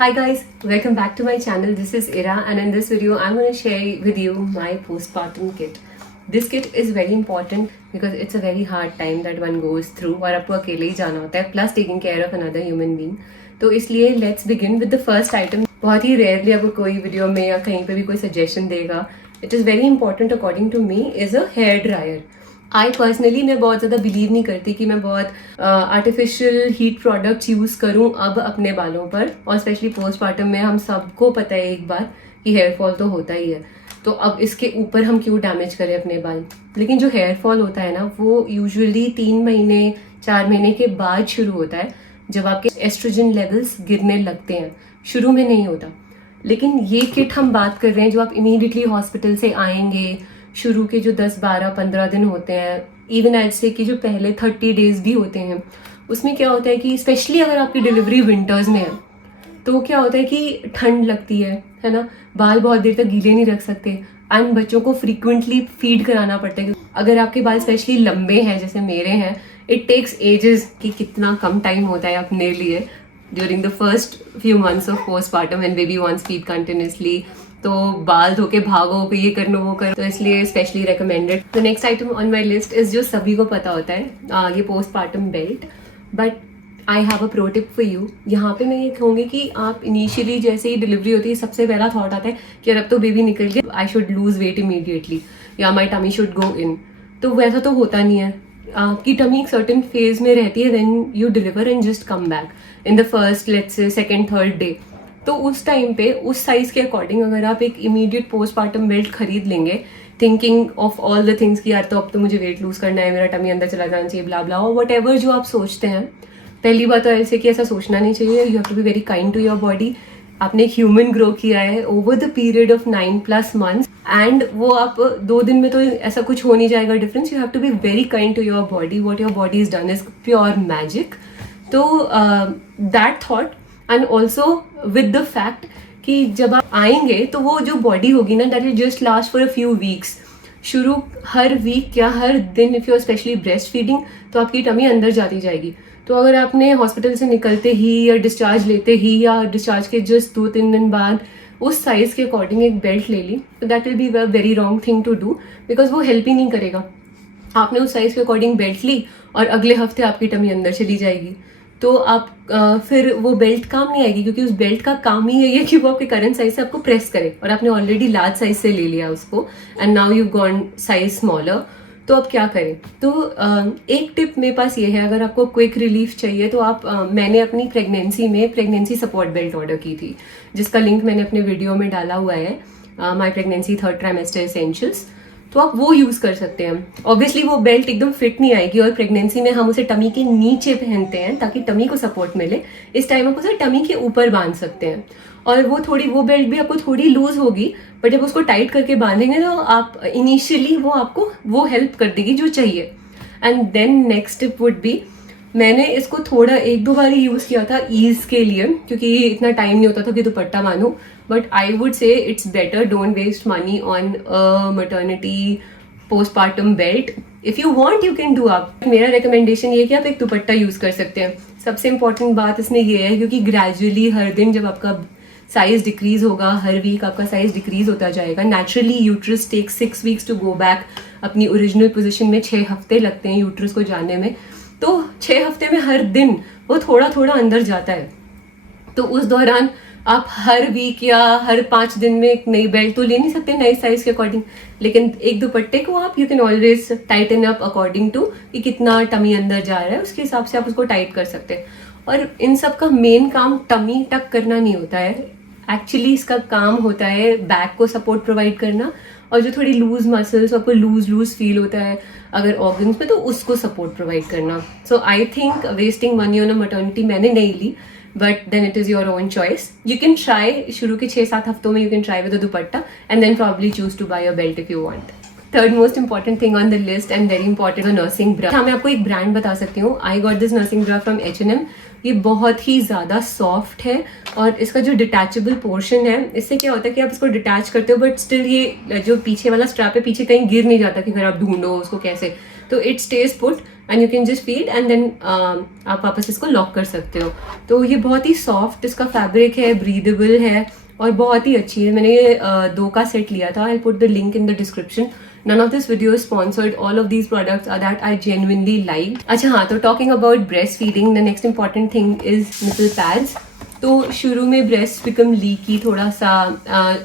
Hi guys, welcome back to my channel. This is Ira and in this video I'm going to share with you my postpartum kit. This kit is very important because it's a very hard time that one goes through और आपको अकेले ही जाना होता है plus taking care of another human being. तो इसलिए let's begin with the first item. बहुत ही rarely आपको कोई वीडियो में या कहीं पे भी कोई सजेशन देगा. It is very important according to me is a hair dryer. I personally मैं बहुत ज़्यादा बिलीव नहीं करती कि मैं बहुत आर्टिफिशियल हीट प्रोडक्ट्स यूज़ करूँ अब अपने बालों पर, और स्पेशली पोस्टपार्टम में हम सबको पता है एक बार कि हेयर फॉल तो होता ही है, तो अब इसके ऊपर हम क्यों डैमेज करें अपने बाल। लेकिन जो हेयर फॉल होता है ना, वो यूजुअली 3 महीने 4 महीने के बाद शुरू होता है, जब आपके एस्ट्रोजन लेवल्स गिरने लगते हैं। शुरू में नहीं होता। लेकिन ये किट हम बात कर रहे हैं जो आप इमीडिएटली हॉस्पिटल से आएंगे, शुरू के जो 10, 12, 15 दिन होते हैं, इवन ऐसे कि जो पहले 30 डेज भी होते हैं, उसमें क्या होता है कि स्पेशली अगर आपकी डिलीवरी विंटर्स में है तो क्या होता है कि ठंड लगती है ना, बाल बहुत देर तक गीले नहीं रख सकते एंड बच्चों को फ्रीक्वेंटली फीड कराना पड़ता है। अगर आपके बाल स्पेशली लंबे हैं जैसे मेरे हैं, इट टेक्स एजेस कि कितना कम टाइम होता है अपने लिए during the first few months of postpartum and baby wants feed continuously, तो बाल धो के भागो कि ये करनो वो करो, तो इसलिए specially recommended. The next item on my list is जो सभी को पता होता है, ये postpartum belt. But I have a pro tip for you. यहाँ पे मैं ये कहूँगी कि आप इनिशियली जैसे ही डिलीवरी होती है, सबसे पहला थॉट आता है कि अब तो बेबी निकल गया, I should lose weight immediately या माई टमी शुड गो इन। तो वैसा तो होता नहीं है। आपकी टमी एक सर्टेन फेज में रहती है when you deliver and just come back in the first let's say second third day. तो उस टाइम पे उस साइज के अकॉर्डिंग अगर आप एक इमीडिएट पोस्टपार्टम बेल्ट खरीद लेंगे, thinking of all the things कि यार तो अब तो मुझे वेट लूज करना है, मेरा टमी अंदर चला जाना चाहिए, ब्ला ब्ला, और वट एवर जो आप सोचते हैं, पहली बात तो ऐसे कि ऐसा सोचना नहीं चाहिए। You have to be very kind to your body. आपने एक ह्यूमन ग्रो किया है over the period of 9+ months and वो आप 2 दिन में तो ऐसा कुछ हो नहीं जाएगा difference. You have to be very kind to your body. What your body is done is pure magic. तो that thought and also with the fact कि जब आप आएंगे तो वो जो बॉडी होगी ना, that will just last for a few weeks. शुरू हर वीक या हर दिन if you are specially breast feeding, तो आपकी टमी अंदर जाती जाएगी। तो अगर आपने हॉस्पिटल से निकलते ही या डिस्चार्ज लेते ही या डिस्चार्ज के जस्ट 2-3 दिन बाद उस साइज के अकॉर्डिंग एक बेल्ट ले ली, तो that will be a very wrong thing to do, because वो हेल्प ही नहीं करेगा। आपने उस साइज के अकॉर्डिंग बेल्ट ली और अगले हफ्ते आपकी टमी अंदर चली जाएगी, तो आप फिर वो बेल्ट काम नहीं आएगी, क्योंकि उस बेल्ट का काम ही है कि वो आपके करंट साइज से आपको प्रेस करे, और आपने ऑलरेडी लार्ज साइज से ले लिया उसको and now you gone size smaller. तो अब क्या करें? तो एक टिप मेरे पास ये है, अगर आपको क्विक रिलीफ चाहिए तो आप मैंने अपनी प्रेगनेंसी में प्रेगनेंसी सपोर्ट बेल्ट ऑर्डर की थी, जिसका लिंक मैंने अपने वीडियो में डाला हुआ है, my pregnancy 3rd trimester essentials. तो आप वो यूज कर सकते हैं। ऑब्वियसली वो बेल्ट एकदम फिट नहीं आएगी, और प्रेगनेंसी में हम उसे टमी के नीचे पहनते हैं ताकि टमी को सपोर्ट मिले। इस टाइम आप उसे टमी के ऊपर बांध सकते हैं, और वो बेल्ट भी आपको थोड़ी लूज होगी, बट जब उसको टाइट करके बांधेंगे तो आप इनिशियली वो आपको वो हेल्प कर देगी जो चाहिए। And then next tip would be, मैंने इसको थोड़ा 1-2 बार ही यूज किया था ईज के लिए, क्योंकि इतना टाइम नहीं होता था कि दुपट्टा बांधूं। But I would say it's better, don't waste money on maternity postpartum belt. If you want you can do. आप मेरा रिकमेंडेशन ये है कि आप एक दुपट्टा यूज कर सकते हैं। सबसे इंपॉर्टेंट बात इसमें ये है, क्योंकि ग्रेजुअली हर दिन जब आपका साइज डिक्रीज होगा, हर वीक आपका साइज डिक्रीज होता जाएगा। Naturally uterus take 6 weeks to go back अपनी ओरिजिनल पोजिशन में। 6 हफ्ते लगते हैं यूट्रस को जाने में, तो 6 हफ्ते में हर दिन वो थोड़ा थोड़ा अंदर जाता है। तो उस दौरान आप हर वीक या हर 5 दिन में एक नई बेल्ट तो ले नहीं सकते नए साइज के अकॉर्डिंग, लेकिन एक दुपट्टे को आप you can always tighten up according to कि कितना टमी अंदर जा रहा है, उसके हिसाब से आप उसको टाइट कर सकते हैं। और इन सब का मेन काम टमी टक करना नहीं होता है, एक्चुअली इसका काम होता है बैक को सपोर्ट प्रोवाइड करना, और जो थोड़ी लूज मसल्स आपको लूज फील होता है अगर ऑर्गन्स में, तो उसको सपोर्ट प्रोवाइड करना। So I think wasting money on a maternity मैंने नहीं ली, but then it is your own choice. You can try शुरू के 6-7 हफ्तों में, you can try with a dupatta and then probably choose to buy a belt if you want. Third most important thing on the list and very important, nursing bra. हाँ, मैं आपको एक brand बता सकती हूँ। I got this nursing bra from H&M। ये बहुत ही ज़्यादा सॉफ्ट है, और इसका जो डिटैचेबल पोर्शन है, इससे क्या होता है कि आप इसको डिटैच करते हो, बट स्टिल ये जो पीछे वाला स्ट्रैप है पीछे कहीं गिर नहीं जाता कि अगर आप ढूंढो उसको कैसे, तो it stays put and you can just feed and then आप वापस इसको लॉक कर सकते हो. तो ये बहुत ही सॉफ्ट इसका फैब्रिक है, ब्रीदेबल है और बहुत ही अच्छी है. मैंने ये 2 का सेट लिया था. I put the link in the description. None of this video is sponsored. All of these products are that I genuinely like. अच्छा हाँ, तो talking about breastfeeding, the next important thing is nipple pads. तो शुरू में breast become leaky थोड़ा सा,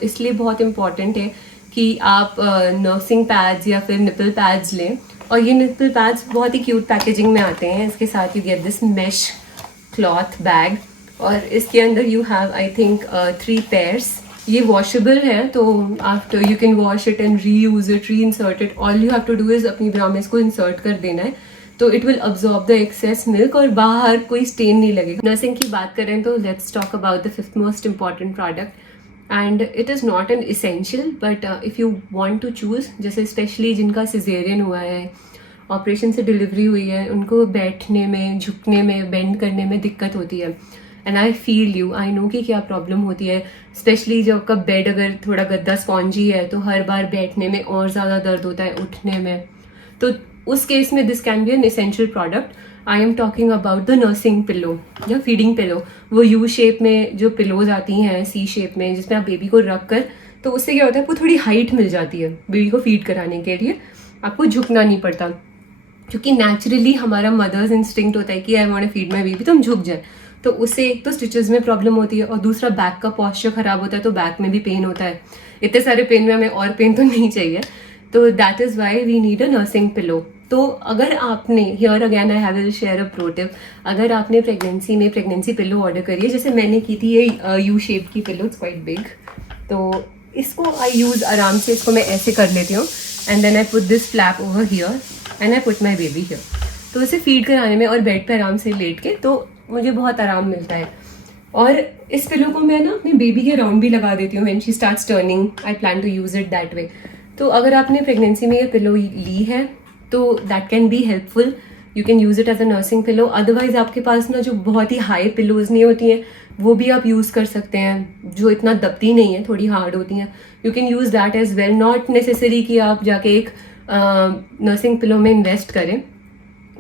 इसलिए बहुत important है कि आप nursing pads या फिर nipple pads लें. और ये nipple pads बहुत ही cute packaging में आते हैं. इसके साथ you get this mesh cloth bag और इसके अंदर you have I think 3 pairs. ये वॉशेबल है, तो after you can wash it and reuse it, reinsert it. All you have to do is अपनी ब्रा में इसको insert कर देना है, तो it will absorb the excess milk और बाहर कोई स्टेन नहीं लगेगा. नर्सिंग की बात करें तो let's talk about the 5th most important product. And it is not an essential, but if you want to choose, जैसे स्पेशली जिनका सिजेरियन हुआ है, ऑपरेशन से डिलीवरी हुई है, उनको बैठने में, झुकने में, बेंड करने में दिक्कत होती है. And I feel you, I know कि क्या प्रॉब्लम होती है. स्पेशली जब आपका बेड अगर थोड़ा गद्दा स्पॉन्जी है तो हर बार बैठने में और ज़्यादा दर्द होता है, उठने में. तो उस केस में this can be an essential product. I am talking about the nursing pillow या फीडिंग पिलो. वो यू शेप में जो पिलोज आती हैं, सी शेप में, जिसमें आप बेबी को रख कर, तो उससे क्या होता है, आपको थोड़ी हाइट मिल जाती है बेबी को फीड कराने के लिए. आपको झुकना नहीं पड़ता, क्योंकि नेचुरली हमारा मदर्स इंस्टिंक्ट होता है कि I want to feed my baby, तो हम झुक जाए. तो उससे एक तो स्टिचेस में प्रॉब्लम होती है और दूसरा बैक का पॉस्चर खराब होता है, तो बैक में भी पेन होता है. इतने सारे पेन में हमें और पेन तो नहीं चाहिए. तो that is why we need a nursing pillow. तो अगर आपने, here again I have will share a pro tip, अगर आपने प्रेगनेंसी में प्रेगनेंसी पिलो ऑर्डर करी है, जैसे मैंने की थी ये यू शेप की पिलो, इट्स क्वाइट बिग. तो इसको आई यूज़ आराम से, इसको मैं ऐसे कर लेती हूँ and then I put this flap over here and I put my baby here. तो इसे फीड कराने में और बेड पे आराम से लेट के, तो मुझे बहुत आराम मिलता है. और इस पिलो को मैं ना अपने बेबी के राउंड भी लगा देती हूँ. When she starts turning, I plan to use it that way. तो अगर आपने प्रेगनेंसी में ये पिलो ली है तो that can be helpful. You can use it as a nursing pillow. Otherwise आपके पास ना जो बहुत ही हाई पिलोज नहीं होती हैं, वो भी आप यूज़ कर सकते हैं, जो इतना दबती नहीं है, थोड़ी हार्ड होती हैं. You can use that as well. Not necessary कि आप जाके एक नर्सिंग पिलो में इन्वेस्ट करें,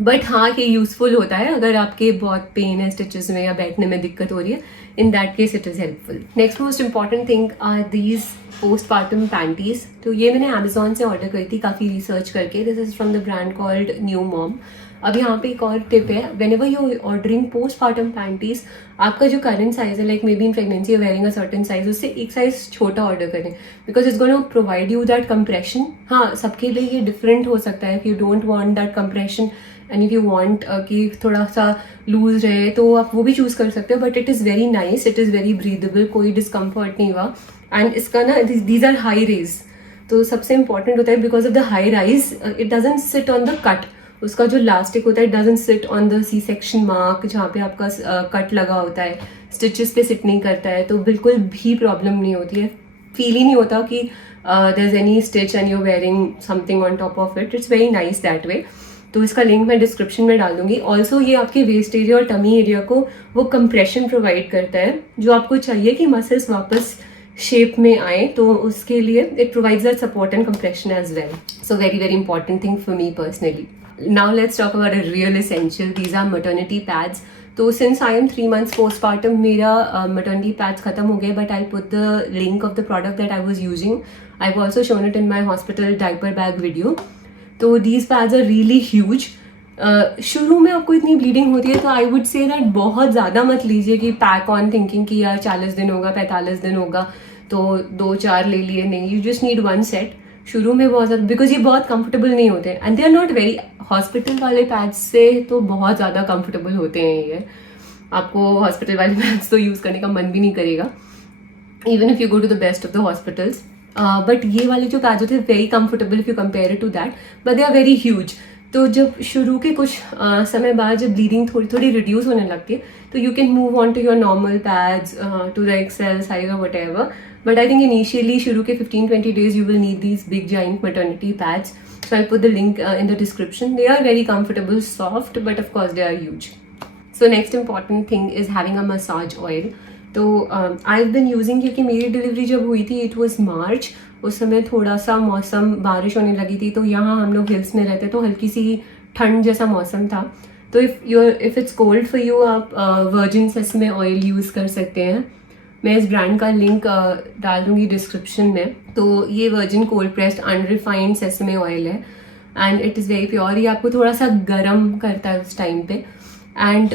बट हाँ ये यूजफुल होता है अगर आपके बहुत पेन है स्टिचेस में या बैठने में दिक्कत हो रही है. In that case it is helpful. Next most important thing are these postpartum panties. तो ये मैंने अमेजोन से ऑर्डर करी थी काफ़ी रिसर्च करके. This is from the brand called new mom. अब यहाँ पे एक और टिप है, when ever you ordering postpartum panties, आपका जो करंट साइज है, like may be in pregnancy wearing a certain size, उससे एक साइज छोटा ऑर्डर करें, because it's gonna provide you that compression. हाँ, सबके लिए ये डिफरेंट हो सकता है. If you don't want that compression and if you want कि थोड़ा सा लूज रहे, तो आप वो भी चूज़ कर सकते हो. But it is very nice, it is very breathable, कोई डिस्कम्फर्ट नहीं हुआ. एंड इसका ना दीज आर हाई रेज, तो सबसे इंपॉर्टेंट होता है because of the high rise it doesn't sit on the cut. उसका जो लास्टिक होता है, it doesn't sit on the C section mark जहाँ पे आपका कट लगा होता है, स्टिचेस पे सिट नहीं करता है. तो बिल्कुल भी प्रॉब्लम नहीं होती है. फील ही नहीं होता कि there is any stitch and you wearing something on top of it. It's very nice that way. तो इसका लिंक मैं डिस्क्रिप्शन में डाल दूंगी. ऑल्सो ये आपके वेस्ट एरिया और टमी एरिया को वो कंप्रेशन प्रोवाइड करता है जो आपको चाहिए कि मसल्स वापस शेप में आए. तो उसके लिए it provides that support and compression as well. So very very important thing for me personally. Now let's talk about a real essential. These are maternity pads. तो since I am 3 months postpartum, मेरा maternity pads खत्म हो गए, but I'll put the link of the product that I was using. I've also shown it in my hospital diaper bag video. तो these pads are really huge. शुरू में आपको इतनी bleeding होती है तो आई वुड से दैट बहुत ज़्यादा मत लीजिए कि पैक ऑन थिंकिंग कि यार 40 दिन होगा, 45 दिन होगा तो 2-4 ले लिए. नहीं, यू जस्ट नीड 1 सेट. शुरू में बहुत ज़्यादा, बिकॉज ये बहुत कंफर्टेबल नहीं होते हैं and they are not very. Hospital वाले पैड्स से तो बहुत ज़्यादा कंफर्टेबल होते हैं ये. आपको हॉस्पिटल वाले पैड्स तो यूज़ करने का मन भी नहीं करेगा, even if you go to the best of the hospitals. But ये वाले जो पैड्स होते हैं very comfortable if you compare it to that, but they are very huge. तो जब शुरू के कुछ समय बाद जब ब्लीडिंग थोड़ी थोड़ी रिड्यूस होने लगती है, तो you can move on to your normal pads, to the XL size और whatever. But I think initially शुरू के 15-20 days you will need these big giant maternity pads. So I'll put the link in the description. They are very comfortable, soft, but of course they are huge. So next important thing is having a massage oil. तो I've been using, क्योंकि मेरी delivery जब हुई थी it was March. उस समय थोड़ा सा मौसम बारिश होने लगी थी, तो यहाँ हम लोग हिल्स में रहते तो हल्की सी ठंड जैसा मौसम था, तो if it's cold for you, आप वर्जिन सेसमे ऑयल यूज़ कर सकते हैं। मैं इस ब्रांड का लिंक डाल दूंगी डिस्क्रिप्शन में। तो ये virgin cold pressed unrefined sesame oil है and it is very pure. ये आपको थोड़ा सा गर्म करता है उस टाइम पे। And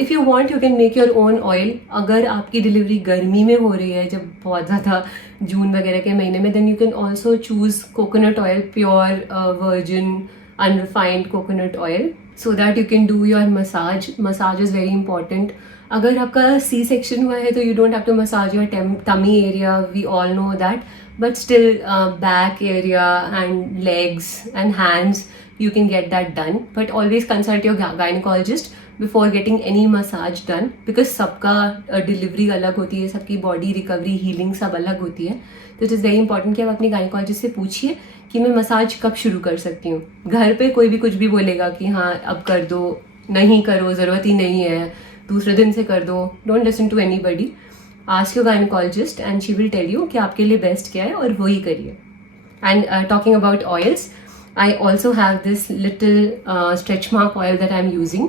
if you want you can make your own oil. अगर आपकी डिलीवरी गर्मी में हो रही है, जब बहुत ज़्यादा जून वगैरह के महीने में, then you can also choose coconut oil, pure virgin unrefined coconut oil, so that you can do your massage. Massage is very important. अगर आपका सी सेक्शन हुआ है तो you don't have to massage your tummy area, we all know that, but still back area and legs and hands you can get that done, but always consult your gynecologist before getting any massage done, because सबका delivery अलग होती है, सबकी body recovery healing सब अलग होती है। तो इट इज़ वेरी इंपॉर्टेंट कि आप अपनी गायनिकोलॉजिस्ट से पूछिए कि मैं मसाज कब शुरू कर सकती हूँ। घर पे कोई भी कुछ भी बोलेगा कि हाँ अब कर दो, नहीं करो, ज़रूरत ही नहीं है, दूसरे दिन से कर दो। Don't listen to anybody, ask your gynecologist and she will tell you कि आपके लिए बेस्ट क्या है और वही करिए। And talking about oils, I also have this little stretch mark oil that I'm using.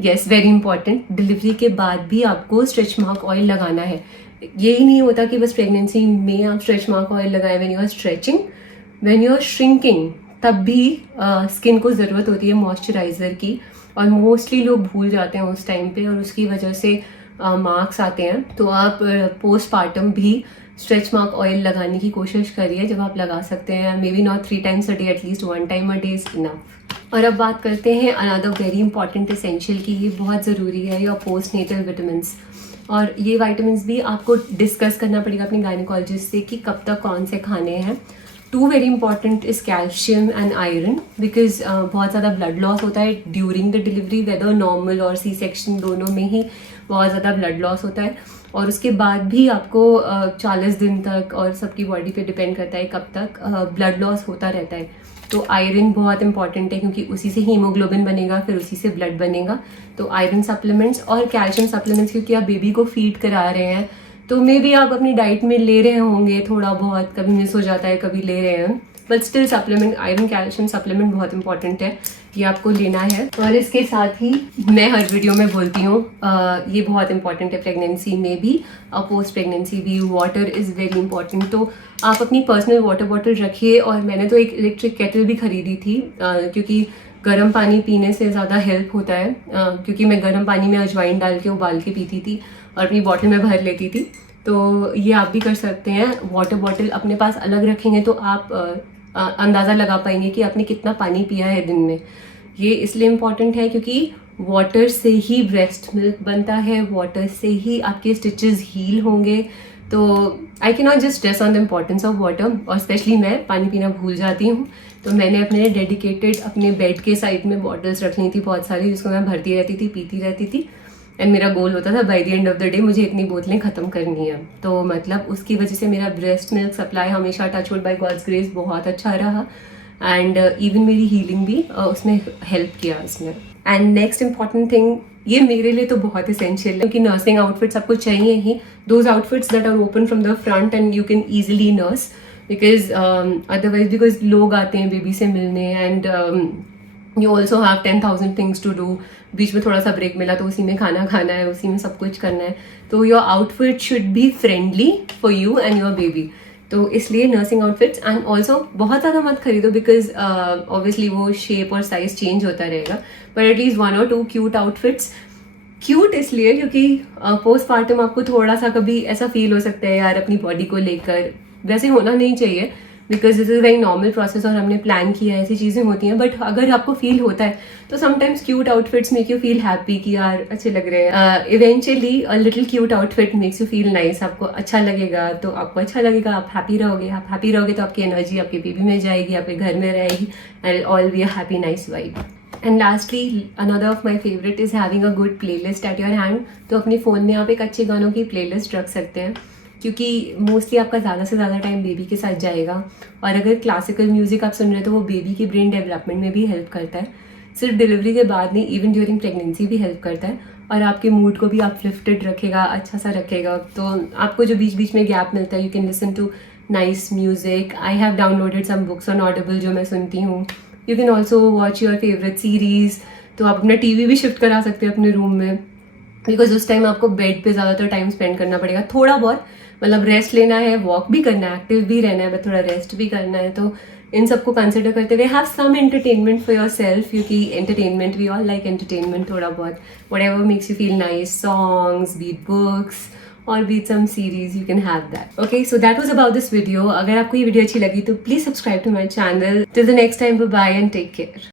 Yes, very important. Delivery के बाद भी आपको स्ट्रेच मार्क ऑयल लगाना है। यही नहीं होता कि बस प्रेगनेंसी में आप स्ट्रेच मार्क ऑयल लगाएं। When you are stretching, when you are shrinking, तब भी स्किन को ज़रूरत होती है मॉइस्चराइज़र की, और मोस्टली लोग भूल जाते हैं उस टाइम पे और उसकी वजह से मार्क्स आते हैं। तो आप पोस्टपार्टम भी स्ट्रेच मार्क ऑयल लगाने की कोशिश करिए जब आप लगा सकते हैं। May be not 3 times a day, at least 1 time a day is enough. और अब बात करते हैं अनदर वेरी इंपॉर्टेंट एसेंशियल की, ये बहुत ज़रूरी है, योर पोस्ट नेटल विटामिन्स। और ये वाइटामिन भी आपको डिस्कस करना पड़ेगा अपने गायनिकोलॉजिस्ट से कि कब तक कौन से खाने हैं। 2 very important is calcium and iron, because बहुत ज़्यादा ब्लड लॉस होता है during the delivery, whether normal और सी सेक्शन दोनों में ही बहुत ज़्यादा ब्लड लॉस होता है। और उसके बाद भी आपको 40 दिन तक, और सबकी बॉडी पे डिपेंड करता है कब तक, ब्लड लॉस होता रहता है। तो आयरन बहुत इंपॉर्टेंट है क्योंकि उसी से हीमोग्लोबिन बनेगा, फिर उसी से ब्लड बनेगा। तो आयरन सप्लीमेंट्स और कैल्शियम सप्लीमेंट्स, क्योंकि आप बेबी को फीड करा रहे हैं तो मे बी आप अपनी डाइट में ले रहे होंगे, थोड़ा बहुत कभी मिस हो जाता है, कभी ले रहे हैं, but still supplement, iron calcium supplement बहुत इंपॉर्टेंट है, ये आपको लेना है। और इसके साथ ही मैं हर वीडियो में बोलती हूँ, ये बहुत इंपॉर्टेंट है प्रेगनेंसी में भी और पोस्ट प्रेगनेंसी भी, वाटर इज़ वेरी इंपॉर्टेंट। तो आप अपनी पर्सनल वाटर बॉटल रखिए। और मैंने तो एक इलेक्ट्रिक केटल भी खरीदी थी, क्योंकि गर्म पानी पीने से ज़्यादा हेल्प होता है, क्योंकि मैं गर्म पानी में अजवाइन डाल के उबाल के पीती थी और अपनी बॉटल में भर लेती थी। तो ये आप भी कर सकते हैं। वाटर बॉटल अपने पास अलग रखेंगे तो आप अंदाज़ा लगा पाएंगे कि आपने कितना पानी पिया है दिन में। ये इसलिए इम्पॉर्टेंट है क्योंकि वाटर से ही ब्रेस्ट मिल्क बनता है, वाटर से ही आपके स्टिचेस हील होंगे। तो I can not just stress on the importance of water. और स्पेशली मैं पानी पीना भूल जाती हूँ, तो मैंने अपने डेडिकेटेड अपने बेड के साइड में बॉटल्स रख ली थी बहुत सारी, जिसको मैं भरती रहती थी, पीती रहती थी। एंड मेरा गोल होता था by the end of the day मुझे इतनी बोतलें ख़त्म करनी है। तो मतलब उसकी वजह से मेरा ब्रेस्ट मिल्क सप्लाई हमेशा टचवुड बाय गॉड्स ग्रेस बहुत अच्छा रहा। एंड इवन मेरी हीलिंग भी उसने हेल्प किया इसमें। एंड नेक्स्ट इंपॉर्टेंट थिंग, ये मेरे लिए तो बहुत इसेंशियल है क्योंकि नर्सिंग आउटफिट्स आपको चाहिए ही, those outfits that are open from the front and you can easily nurse, because otherwise because लोग आते हैं बेबी से मिलने and you also have 10,000 things to do. बीच में थोड़ा सा ब्रेक मिला तो उसी में खाना खाना है, उसी में सब कुछ करना है। तो your outfit should be friendly for you and your baby. तो इसलिए नर्सिंग आउटफिट्स, एंड ऑल्सो बहुत ज़्यादा मत खरीदो बिकॉज ऑब्वियसली वो शेप और साइज चेंज होता रहेगा, but at least 1 or 2 cute outfits. Cute इसलिए क्योंकि पोस्टपार्टम आपको थोड़ा सा कभी ऐसा फील हो सकता है यार अपनी बॉडी को लेकर, वैसे होना नहीं चाहिए because this is very normal process और हमने प्लान किया है, ऐसी चीज़ें होती हैं। बट अगर आपको फील होता है तो sometimes cute outfits make you feel happy कि यार अच्छे लग रहे हैं। Eventually a little cute outfit makes you feel nice, आपको अच्छा लगेगा तो आपको अच्छा लगेगा, आप हैप्पी रहोगे तो आपकी एनर्जी आपके बेबी में जाएगी, आपके घर में रहेगी, and all be a happy nice vibe. And lastly another of my favourite is having a good play list at your hand. तो अपने फ़ोन में आप एक अच्छे गानों की प्ले लिस्ट रख सकते हैं, क्योंकि मोस्टली आपका ज़्यादा से ज़्यादा टाइम बेबी के साथ जाएगा। और अगर क्लासिकल म्यूज़िक आप सुन रहे हैं तो वो बेबी की ब्रेन डेवलपमेंट में भी हेल्प करता है, सिर्फ डिलीवरी के बाद नहीं, इवन ड्यूरिंग प्रेगनेंसी भी हेल्प करता है। और आपके मूड को भी अपलिफ्टेड रखेगा, अच्छा सा रखेगा। तो आपको जो बीच बीच में गैप मिलता है, you can listen to nice music. I have downloaded some books on Audible जो मैं सुनती हूँ, you can also watch your favourite series. तो आप अपना टीवी भी शिफ्ट करा सकते हैं अपने रूम में, बिकॉज उस टाइम आपको बेड पे ज़्यादातर टाइम स्पेंड करना पड़ेगा. थोड़ा बहुत मतलब रेस्ट लेना है, वॉक भी करना है, एक्टिव भी रहना है, बट थोड़ा रेस्ट भी करना है. तो इन सबको कंसिडर करते हुए have some entertainment for yourself, क्योंकि entertainment we all like entertainment थोड़ा बहुत. Whatever makes you feel nice, songs, be it books और be it some series, you can have that. Okay, so that was about this video. अगर आपको ये video अच्छी लगी तो please subscribe to my channel. Till the next time, bye bye and take care.